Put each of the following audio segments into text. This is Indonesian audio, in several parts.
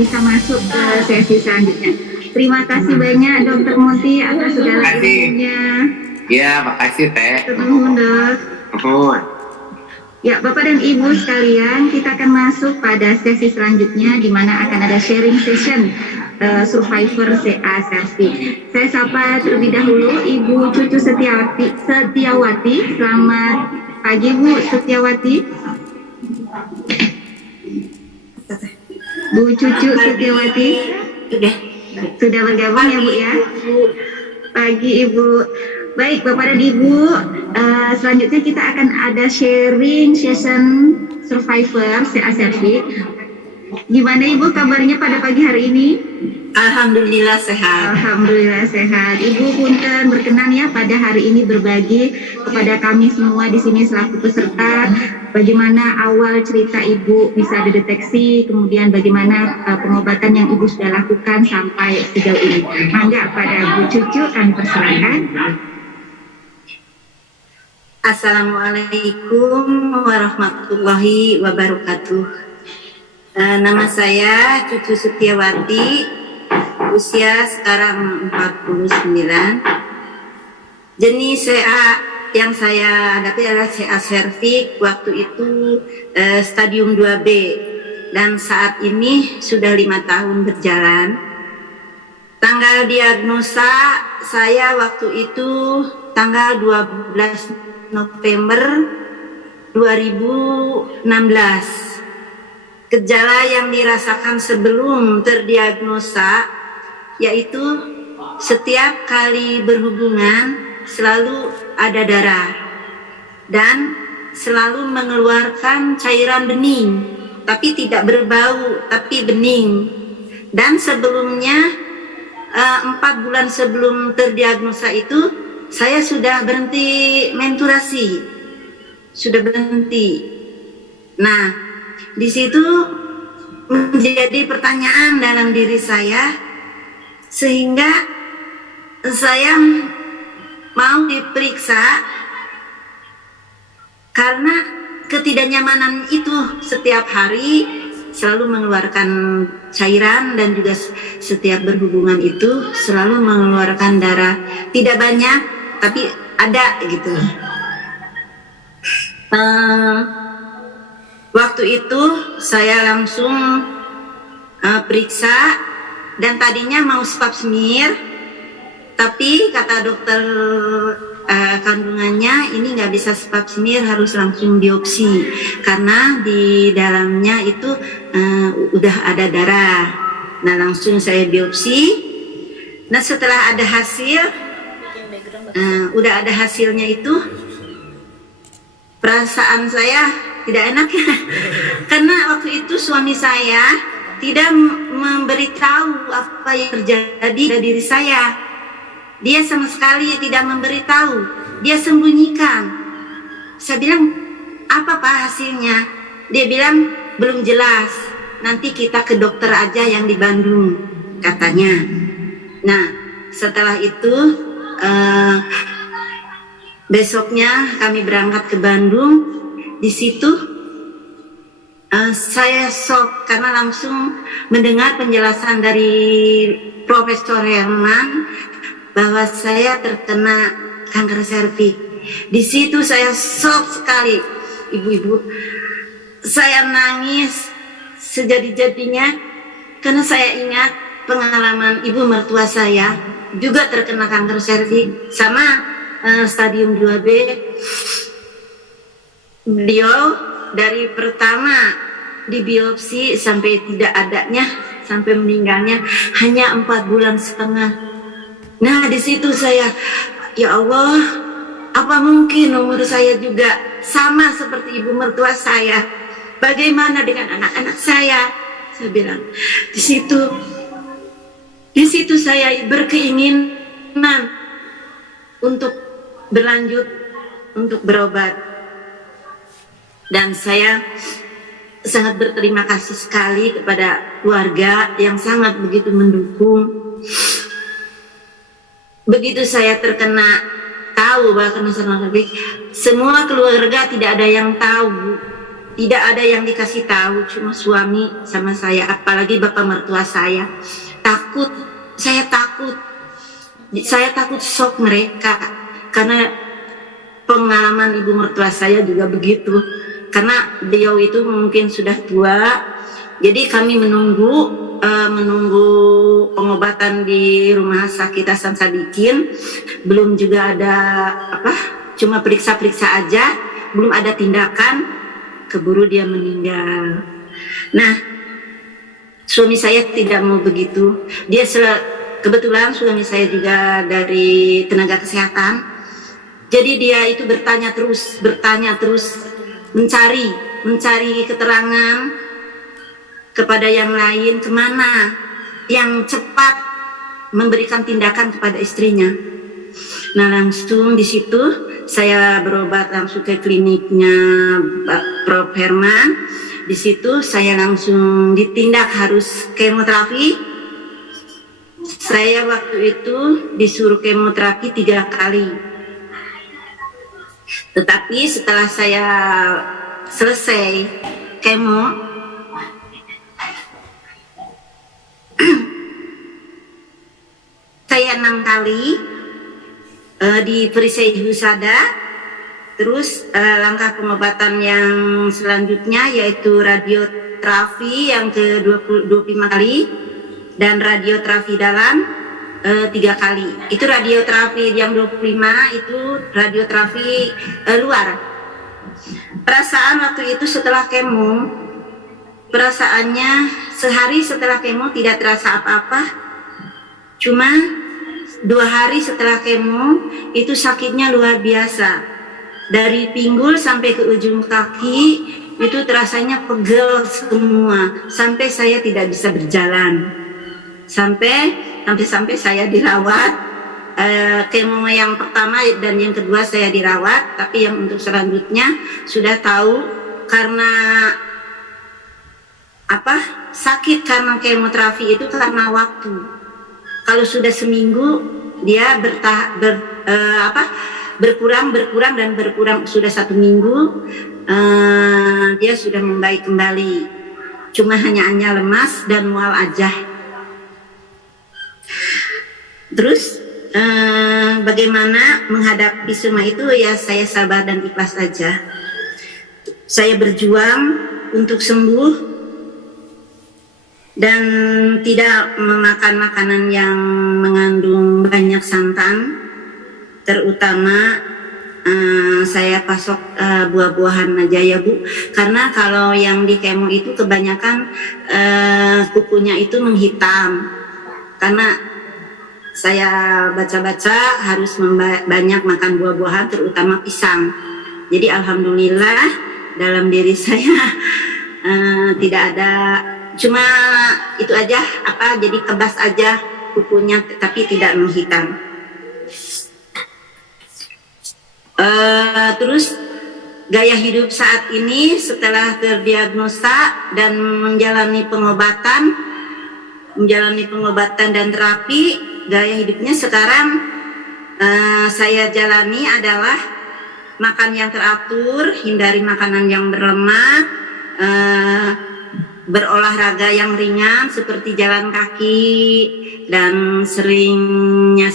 bisa masuk ke sesi selanjutnya. Terima kasih banyak Dokter Monty atas segala ilmunya. Ya, makasih Teh. Nuhun, Dok. Ya, Bapak dan Ibu sekalian, kita akan masuk pada sesi selanjutnya di mana akan ada sharing session survivor CA Servi. Saya sapa terlebih dahulu Ibu Cucu Setiawati. Selamat pagi Bu Setiawati. Bu Cucu Setiawati. Sudah bergabung ya Bu ya? Pagi Ibu. Baik Bapak dan Ibu, selanjutnya kita akan ada sharing session survivor CA Servi. Gimana Ibu kabarnya pada pagi hari ini? Alhamdulillah sehat. Alhamdulillah sehat. Ibu punten berkenan ya pada hari ini berbagi kepada kami semua di sini selaku peserta bagaimana awal cerita Ibu bisa dideteksi, kemudian bagaimana pengobatan yang Ibu sudah lakukan sampai sejauh ini. Mangga pada Bu Cucu kami persilakan. Assalamualaikum warahmatullahi wabarakatuh. Nama saya Cucu Setiawati, usia sekarang 49. Jenis CA yang saya hadapi adalah CA serviks, waktu itu stadium 2B, dan saat ini sudah 5 tahun berjalan. Tanggal diagnosa saya waktu itu tanggal 12 November 2016. Gejala yang dirasakan sebelum terdiagnosa yaitu setiap kali berhubungan selalu ada darah dan selalu mengeluarkan cairan bening, tapi tidak berbau, tapi bening. Dan sebelumnya 4 bulan sebelum terdiagnosa itu saya sudah berhenti menstruasi, sudah berhenti. Nah, di situ menjadi pertanyaan dalam diri saya, sehingga saya mau diperiksa karena ketidaknyamanan itu setiap hari selalu mengeluarkan cairan dan juga setiap berhubungan itu selalu mengeluarkan darah, tidak banyak tapi ada gitu. Waktu itu saya langsung periksa dan tadinya mau pap smear, tapi kata dokter kandungannya ini nggak bisa pap smear, harus langsung biopsi karena di dalamnya itu udah ada darah. Nah langsung saya biopsi. Nah setelah ada hasil, udah ada hasilnya itu, perasaan saya tidak enak ya, karena waktu itu suami saya tidak memberitahu apa yang terjadi pada diri saya. Dia sama sekali tidak memberitahu, dia sembunyikan. Saya bilang, apa Pak hasilnya? Dia bilang, belum jelas, nanti kita ke dokter aja yang di Bandung, katanya. Nah, setelah itu besoknya kami berangkat ke Bandung. Di situ saya shock karena langsung mendengar penjelasan dari Profesor Herman bahwa saya terkena kanker serviks. Di situ saya shock sekali, ibu-ibu. Saya nangis sejadi-jadinya karena saya ingat pengalaman ibu mertua saya juga terkena kanker serviks sama stadium 2B. Beliau dari pertama dibiopsi sampai tidak adanya, sampai meninggalnya hanya 4,5 bulan. Nah di situ saya, ya Allah, apa mungkin umur saya juga sama seperti ibu mertua saya? Bagaimana dengan anak-anak saya? Saya bilang di situ saya berkeinginan untuk berlanjut, untuk berobat. Dan saya sangat berterima kasih sekali kepada keluarga yang sangat begitu mendukung. Begitu saya terkena, tahu bahwa kena kanker serviks, semua keluarga tidak ada yang tahu. tidak ada yang dikasih tahu, cuma suami sama saya, apalagi bapak mertua saya. Saya takut shock mereka, karena pengalaman ibu mertua saya juga begitu, karena beliau itu mungkin sudah tua. Jadi kami menunggu pengobatan di rumah sakit Hasan Sadikin, belum juga ada cuma periksa-periksa aja, belum ada tindakan, keburu dia meninggal. Nah, suami saya tidak mau begitu. Kebetulan suami saya juga dari tenaga kesehatan, jadi dia itu bertanya terus, mencari keterangan kepada yang lain, kemana yang cepat memberikan tindakan kepada istrinya. Nah, langsung di situ saya berobat langsung ke kliniknya Prof. Herman. Di situ saya langsung ditindak, harus kemoterapi. Saya waktu itu disuruh kemoterapi 3 kali. Tetapi setelah saya selesai kemo, saya 6 kali di Perisai Husada. Terus langkah pengobatan yang selanjutnya yaitu radioterapi yang ke-25 kali dan radioterapi dalam 3 kali. Itu radioterapi yang 25, itu radioterapi luar. Perasaan waktu itu setelah kemo, perasaannya sehari setelah kemo tidak terasa apa-apa. Cuma 2 hari setelah kemo itu sakitnya luar biasa. Dari pinggul sampai ke ujung kaki itu terasanya pegel semua, sampai saya tidak bisa berjalan. Sampai saya dirawat. Kemo yang pertama dan yang kedua saya dirawat, tapi yang untuk selanjutnya sudah tahu karena sakit karena kemoterapi itu karena waktu. Kalau sudah seminggu dia berkurang dan berkurang, sudah 1 minggu dia sudah membaik kembali, cuma hanya lemas dan mual aja. Terus bagaimana menghadapi semua itu, ya saya sabar dan ikhlas saja. Saya berjuang untuk sembuh dan tidak memakan makanan yang mengandung banyak santan, terutama saya pasok buah-buahan aja ya Bu, karena kalau yang di kemo itu kebanyakan kukunya itu menghitam, karena saya baca-baca harus banyak makan buah-buahan terutama pisang. Jadi alhamdulillah dalam diri saya tidak ada, cuma itu aja jadi kebas aja kukunya tapi tidak menghitam. Terus gaya hidup saat ini setelah terdiagnosa dan menjalani pengobatan dan terapi, gaya hidupnya sekarang saya jalani adalah makan yang teratur, hindari makanan yang berlemak, berolahraga yang ringan seperti jalan kaki, dan seringnya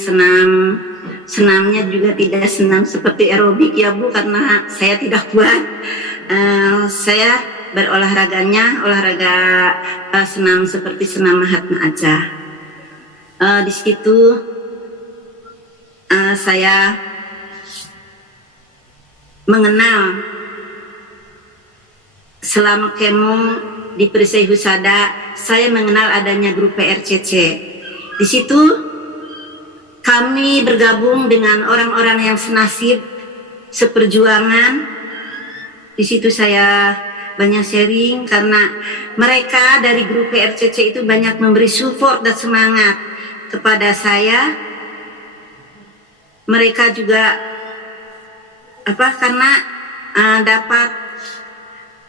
senamnya juga tidak senam seperti aerobik ya Bu, karena saya tidak kuat. Saya olahraga senam seperti senam Mahatma aja. Di situ saya mengenal selama kemo di Perisai Husada, saya mengenal adanya grup PRCC. Di situ kami bergabung dengan orang-orang yang senasib seperjuangan. Di situ saya banyak sharing karena mereka dari grup PRCC itu banyak memberi support dan semangat kepada saya. Mereka juga karena dapat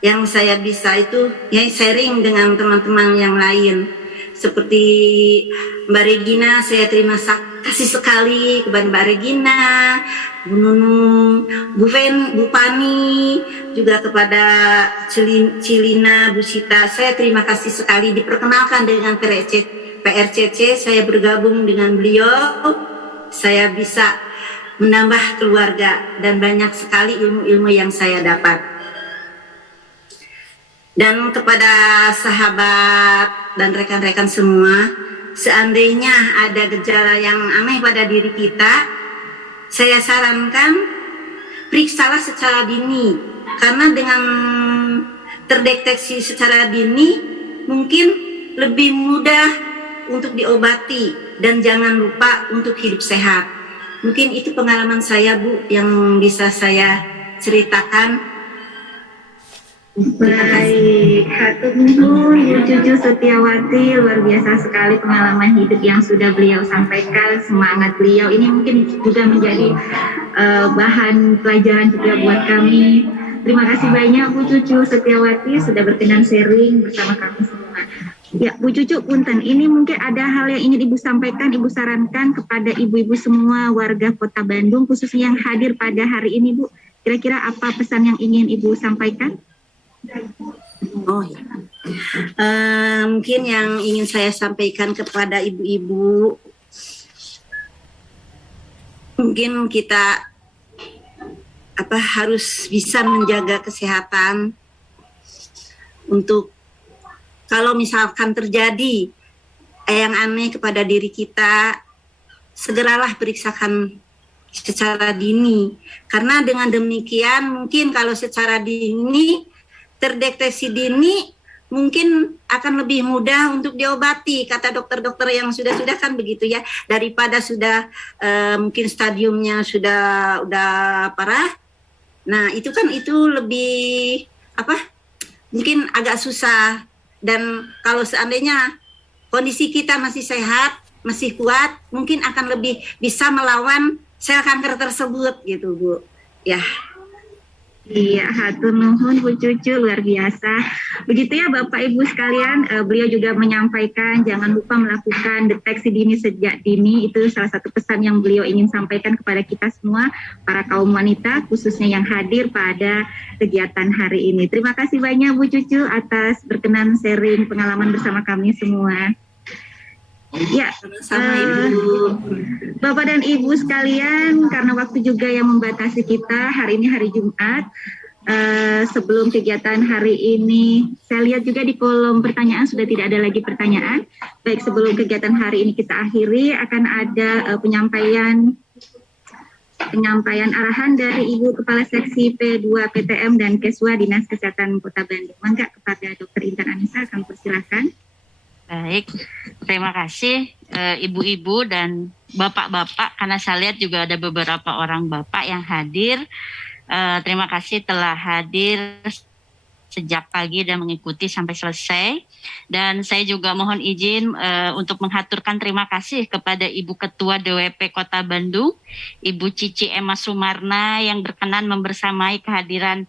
yang saya bisa itu ya sharing dengan teman-teman yang lain. seperti Mbak Regina, saya terima kasih sekali kepada Mbak Regina, Bu Nunung, Bu Ven, Bu Pani, juga kepada Cilina, Bu Sita. Saya terima kasih sekali diperkenalkan dengan PRCC. Saya bergabung dengan beliau, saya bisa menambah keluarga dan banyak sekali ilmu-ilmu yang saya dapat. Dan kepada sahabat dan rekan-rekan semua, seandainya ada gejala yang aneh pada diri kita, saya sarankan periksalah secara dini, karena dengan terdeteksi secara dini mungkin lebih mudah untuk diobati, dan jangan lupa untuk hidup sehat. Mungkin itu pengalaman saya, Bu, yang bisa saya ceritakan. Baik, hatur nuhun Bu Cucu Setiawati, luar biasa sekali pengalaman hidup yang sudah beliau sampaikan. Semangat beliau ini mungkin juga menjadi bahan pelajaran juga buat kami. Terima kasih banyak Bu Cucu Setiawati sudah berkenan sharing bersama kami semua. Ya, Bu Cucu, punten, ini mungkin ada hal yang ingin Ibu sampaikan, Ibu sarankan kepada ibu-ibu semua warga Kota Bandung, khususnya yang hadir pada hari ini, Bu. Kira-kira apa pesan yang ingin Ibu sampaikan? Oh ya, mungkin yang ingin saya sampaikan kepada ibu-ibu, mungkin kita harus bisa menjaga kesehatan untuk kalau misalkan terjadi yang aneh kepada diri kita, segeralah periksakan secara dini. Karena dengan demikian mungkin kalau secara dini, terdeteksi dini, mungkin akan lebih mudah untuk diobati. Kata dokter-dokter yang sudah kan begitu ya, daripada sudah mungkin stadiumnya sudah parah. Nah itu lebih mungkin agak susah. Dan kalau seandainya kondisi kita masih sehat, masih kuat, mungkin akan lebih bisa melawan sel kanker tersebut gitu, Bu. Ya. Iya, hatur nuhun Bu Cucu, luar biasa. Begitu ya Bapak Ibu sekalian, beliau juga menyampaikan jangan lupa melakukan deteksi dini sejak dini. Itu salah satu pesan yang beliau ingin sampaikan kepada kita semua, para kaum wanita, khususnya yang hadir pada kegiatan hari ini. Terima kasih banyak Bu Cucu atas berkenan sharing pengalaman bersama kami semua. Ya, Bapak dan Ibu sekalian, karena waktu juga yang membatasi kita, hari ini hari Jumat, sebelum kegiatan hari ini, saya lihat juga di kolom pertanyaan sudah tidak ada lagi pertanyaan. Baik, sebelum kegiatan hari ini kita akhiri, akan ada penyampaian arahan dari Ibu Kepala Seksi P2 PTM dan Keswa Dinas Kesehatan Kota Bandung. Mangga kepada Dr. Intan Anissa, kami persilakan. Baik, terima kasih ibu-ibu dan bapak-bapak, karena saya lihat juga ada beberapa orang bapak yang hadir. Terima kasih telah hadir sejak pagi dan mengikuti sampai selesai. Dan saya juga mohon izin untuk menghaturkan terima kasih kepada Ibu Ketua DWP Kota Bandung, Ibu Cici Emma Sumarna, yang berkenan membersamai kehadiran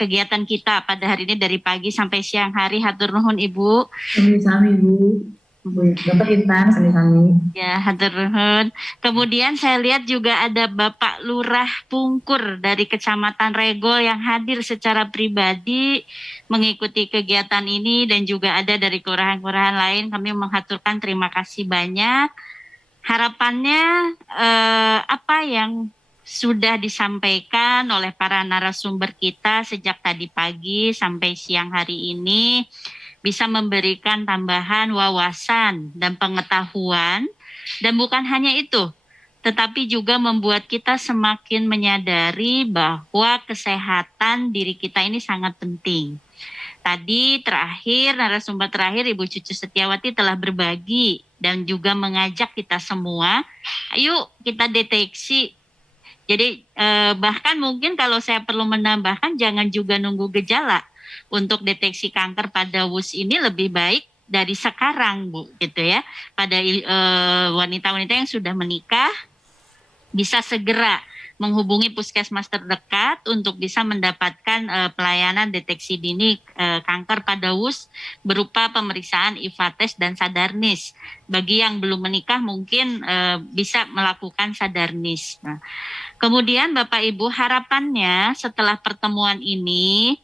kegiatan kita pada hari ini dari pagi sampai siang hari. Hatur nuhun Ibu. Sami-sami Bu. Bapak Intan, sami-sami. Ya, hatur nuhun. Kemudian saya lihat juga ada Bapak Lurah Pungkur dari Kecamatan Regol yang hadir secara pribadi mengikuti kegiatan ini, dan juga ada dari kelurahan-kelurahan lain. Kami menghaturkan terima kasih banyak. Harapannya apa yang sudah disampaikan oleh para narasumber kita sejak tadi pagi sampai siang hari ini bisa memberikan tambahan wawasan dan pengetahuan, dan bukan hanya itu, tetapi juga membuat kita semakin menyadari bahwa kesehatan diri kita ini sangat penting. Tadi narasumber terakhir Ibu Cucu Setiawati telah berbagi dan juga mengajak kita semua, ayo kita deteksi. Jadi bahkan mungkin kalau saya perlu menambahkan, jangan juga nunggu gejala untuk deteksi kanker pada WUS ini, lebih baik dari sekarang, Bu, gitu ya. Pada wanita-wanita yang sudah menikah bisa segera menghubungi puskesmas terdekat untuk bisa mendapatkan pelayanan deteksi dini kanker pada usus berupa pemeriksaan IVA-tes dan sadarnis. Bagi yang belum menikah mungkin bisa melakukan sadarnis. Nah, kemudian Bapak Ibu, harapannya setelah pertemuan ini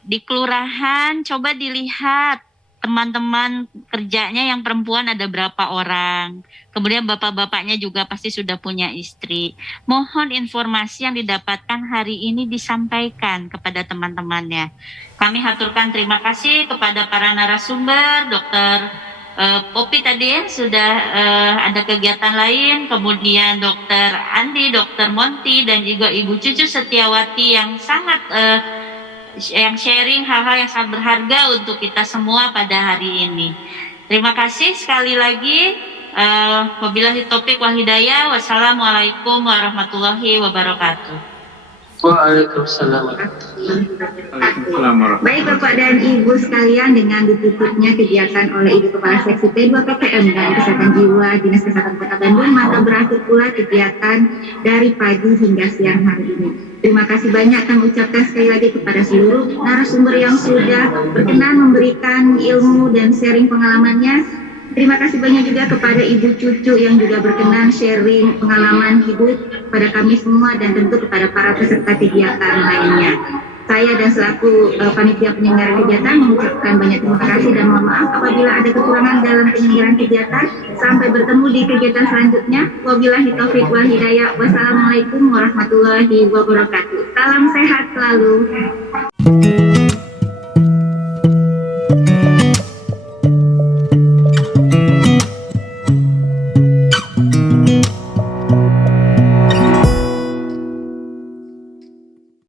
di kelurahan coba dilihat teman-teman kerjanya yang perempuan ada berapa orang. Kemudian bapak-bapaknya juga pasti sudah punya istri. Mohon informasi yang didapatkan hari ini disampaikan kepada teman-temannya. Kami haturkan terima kasih kepada para narasumber, Dokter Popi tadi sudah ada kegiatan lain, kemudian Dokter Andi, Dokter Monty, dan juga Ibu Cucu Setiawati yang sangat yang sharing hal-hal yang sangat berharga untuk kita semua pada hari ini. Terima kasih sekali lagi. Wabillahi taufiq wal hidayah. Wassalamualaikum warahmatullahi wabarakatuh. Waalaikumsalam. Baik Bapak dan Ibu sekalian, dengan ditutupnya kegiatan oleh Ibu Kepala Seksi P2 PPM dan Kesehatan Jiwa Dinas Kesehatan Kota Bandung, maka berakhir pula kegiatan dari pagi hingga siang hari ini. Terima kasih banyak kami ucapkan sekali lagi kepada seluruh narasumber yang sudah berkenan memberikan ilmu dan sharing pengalamannya. Terima kasih banyak juga kepada Ibu Cucu yang juga berkenan sharing pengalaman hidup pada kami semua dan tentu kepada para peserta kegiatan lainnya. Saya dan selaku panitia penyelenggara kegiatan mengucapkan banyak terima kasih dan mohon maaf apabila ada kekurangan dalam penyelenggaraan kegiatan. Sampai bertemu di kegiatan selanjutnya. Wabillahi taufiq wal hidayah. Wassalamualaikum warahmatullahi wabarakatuh. Salam sehat selalu.